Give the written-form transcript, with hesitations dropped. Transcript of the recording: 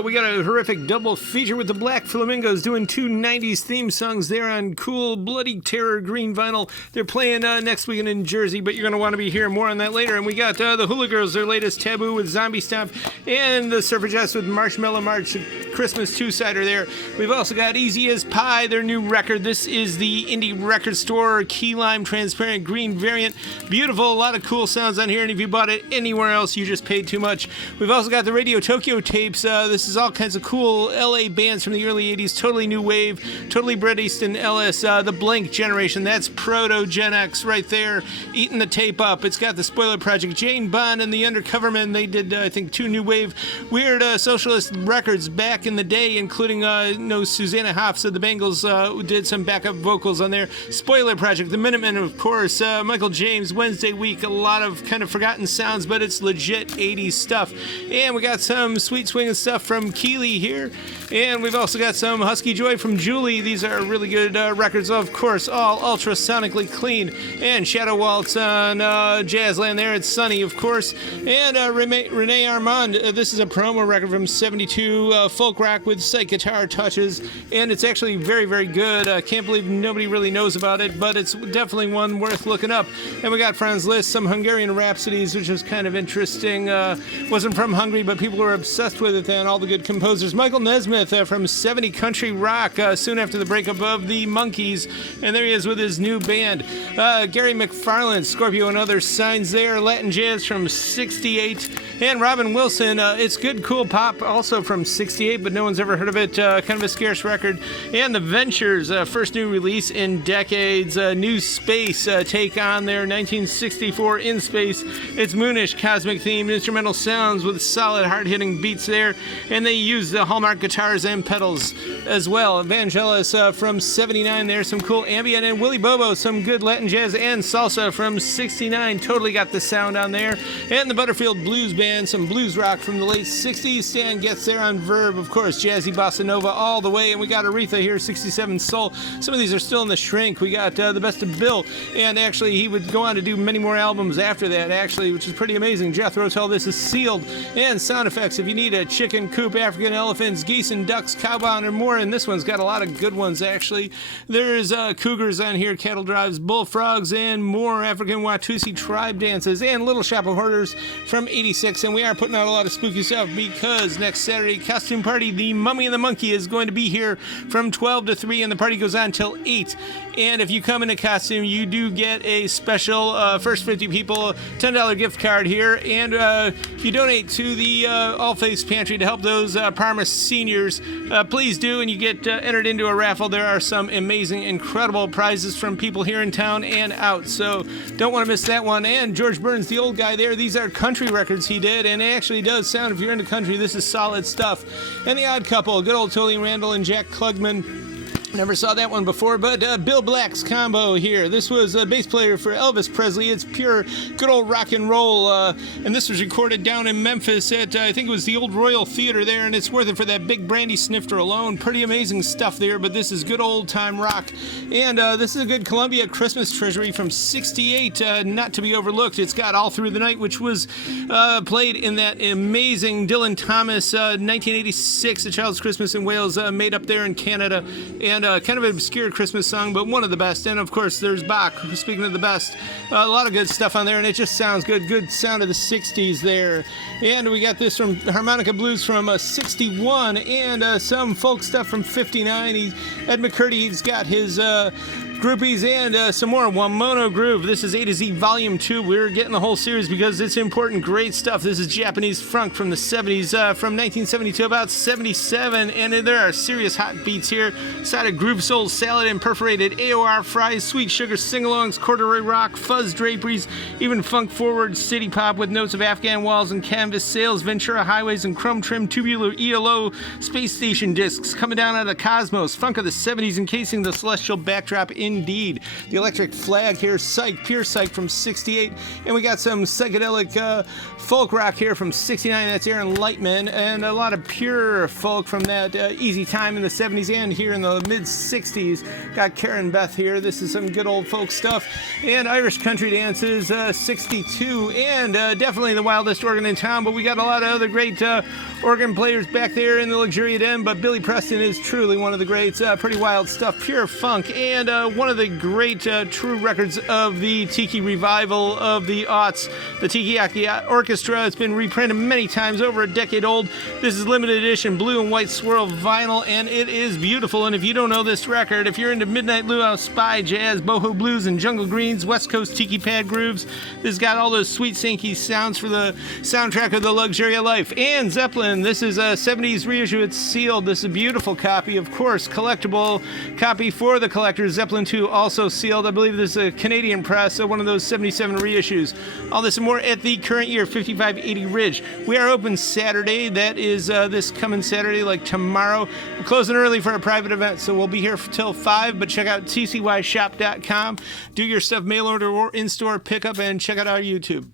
We got a horrific double feature with the Black Flamingos doing two 90s theme songs there on cool Bloody Terror green vinyl. They're playing next weekend in Jersey, but you're going to want to be hearing more on that later. And we got the Hula Girls, their latest Taboo with Zombie Stomp, and the Suffragettes with Marshmallow March, Christmas two-sider there. We've also got Easy as Pie, their new record. This is the Indie Record Store Key Lime Transparent Green variant. Beautiful, a lot of cool sounds on here, and if you bought it anywhere else, you just paid too much. We've also got the Radio Tokyo tapes. This is all kinds of cool LA bands from the early 80s, totally new wave, totally Bret Easton, Ellis, the Blank Generation. That's Proto Gen X right there, eating the tape up. It's got the Spoiler Project, Jane Bond and the Undercovermen. They did, I think, two new wave weird socialist records back in the day, including Susanna Hoffs of the Bangles did some backup vocals on there. Spoiler Project, the Minutemen, of course, Michael James, Wednesday Week, a lot of kind of forgotten sounds, but it's legit 80s stuff. And we got some sweet swinging stuff from Keeley here, and we've also got some Husky Joy from Julie. These are really good records, of course, all ultrasonically clean. And Shadow Waltz on Jazzland there, it's Sunny, of course. And Renee Armand, this is a promo record from 72, folk rock with psych guitar touches, and it's actually very, very good. I can't believe nobody really knows about it, but it's definitely one worth looking up. And we got Franz Liszt, some Hungarian Rhapsodies, which was kind of interesting. Wasn't from Hungary, but people were obsessed with it then, all the good composers. Michael Nesmith from 70 Country Rock, soon after the breakup of the Monkees, and there he is with his new band. Gary McFarland, Scorpio and Other Signs there, Latin Jazz from 68, and Robin Wilson, It's Good Cool Pop, also from 68, but no one's ever heard of it, kind of a scarce record. And The Ventures, first new release in decades, New Space, take on their 1964 In Space. It's moonish, cosmic-themed instrumental sounds with solid, hard-hitting beats there, and they use the Hallmark guitars and pedals as well. Vangelis from 79 there, some cool ambient, and Willie Bobo, some good Latin jazz and salsa from 69, totally got the sound on there. And the Butterfield Blues Band, some blues rock from the late 60s. Stan Getz there on Verb, of course, jazzy bossa nova all the way. And we got Aretha here, 67 Soul. Some of these are still in the shrink. We got The Best of Bill, and actually he would go on to do many more albums after that, actually, which is pretty amazing. Jethro Tull, This Is Sealed, and sound effects if you need a chicken coop, African elephants, geese and ducks, cowbound, or more. And this one's got a lot of good ones, actually. There's cougars on here, cattle drives, bullfrogs, and more African Watusi tribe dances, and Little Shop of Horrors from 86. And we are putting out a lot of spooky stuff because next Saturday, Costume Party, the Mummy and the Monkey is going to be here from 12 to 3, and the party goes on till 8. And if you come in a costume, you do get a special first 50 people $10 gift card here. And if you donate to the All Faiths Pantry to help those Parma seniors, please do, and you get entered into a raffle. There are some amazing, incredible prizes from people here in town and out, so don't want to miss that one. And George Burns, the old guy there, these are country records he did, and it actually does sound, if you're into country, this is solid stuff. And The Odd Couple, good old Tony Randall and Jack Klugman. Never saw that one before, but Bill Black's combo here. This was a bass player for Elvis Presley. It's pure good old rock and roll, and this was recorded down in Memphis at, I think it was the old Royal Theater there, and it's worth it for that big brandy snifter alone. Pretty amazing stuff there, but this is good old time rock. And this is a good Columbia Christmas treasury from 68, not to be overlooked. It's got All Through the Night, which was played in that amazing Dylan Thomas 1986 A Child's Christmas in Wales, made up there in Canada, and kind of an obscure Christmas song, but one of the best. And of course there's Bach, speaking of the best, a lot of good stuff on there, and it just sounds good sound of the 60s there. And we got this from Harmonica Blues from 61, and some folk stuff from 59. Ed McCurdy's got his groupies, and some more Wamono Groove. This is A to Z Volume 2. We're getting the whole series because it's important, great stuff. This is Japanese funk from the 70s, from 1970 to about 77, and there are serious hot beats here. Side of Groove Soul Salad and Perforated AOR Fries, Sweet Sugar Sing-Alongs, Corduroy Rock, Fuzz Draperies, even funk forward city pop with notes of Afghan walls and canvas sails, Ventura Highways and chrome trim tubular ELO space station discs coming down out of the cosmos, funk of the 70s encasing the celestial backdrop in indeed. The Electric Flag here, Psych, Pure Psych from 68. And we got some psychedelic folk rock here from 69. That's Aaron Lightman. And a lot of pure folk from that Easy Time in the 70s and here in the mid-60s. Got Karen Beth here. This is some good old folk stuff. And Irish Country Dances, 62. And definitely the wildest organ in town. But we got a lot of other great organ players back there in the luxuriant end. But Billy Preston is truly one of the greats. Pretty wild stuff. Pure funk. And one of the great true records of the Tiki revival of the aughts. The Tiki Orchestra. It's been reprinted many times, over a decade old. This is limited edition blue and white swirl vinyl, and it is beautiful. And if you don't know this record, if you're into Midnight Luau, Spy, Jazz, Boho Blues, and Jungle Greens, West Coast Tiki Pad grooves, this has got all those sweet, sinky sounds for the soundtrack of the luxury of life. And Zeppelin, this is a 70s reissue. It's sealed. This is a beautiful copy, of course, collectible copy for the collectors. Zeppelin 2 also sealed. I believe this is a Canadian press, one of those 77 reissues. All this and more at the current year 5580 Ridge. We are open Saturday. That is this coming Saturday, like tomorrow. We're closing early for a private event, so we'll be here till 5, but check out tcyshop.com. Do your stuff mail order or in-store pickup, and check out our YouTube.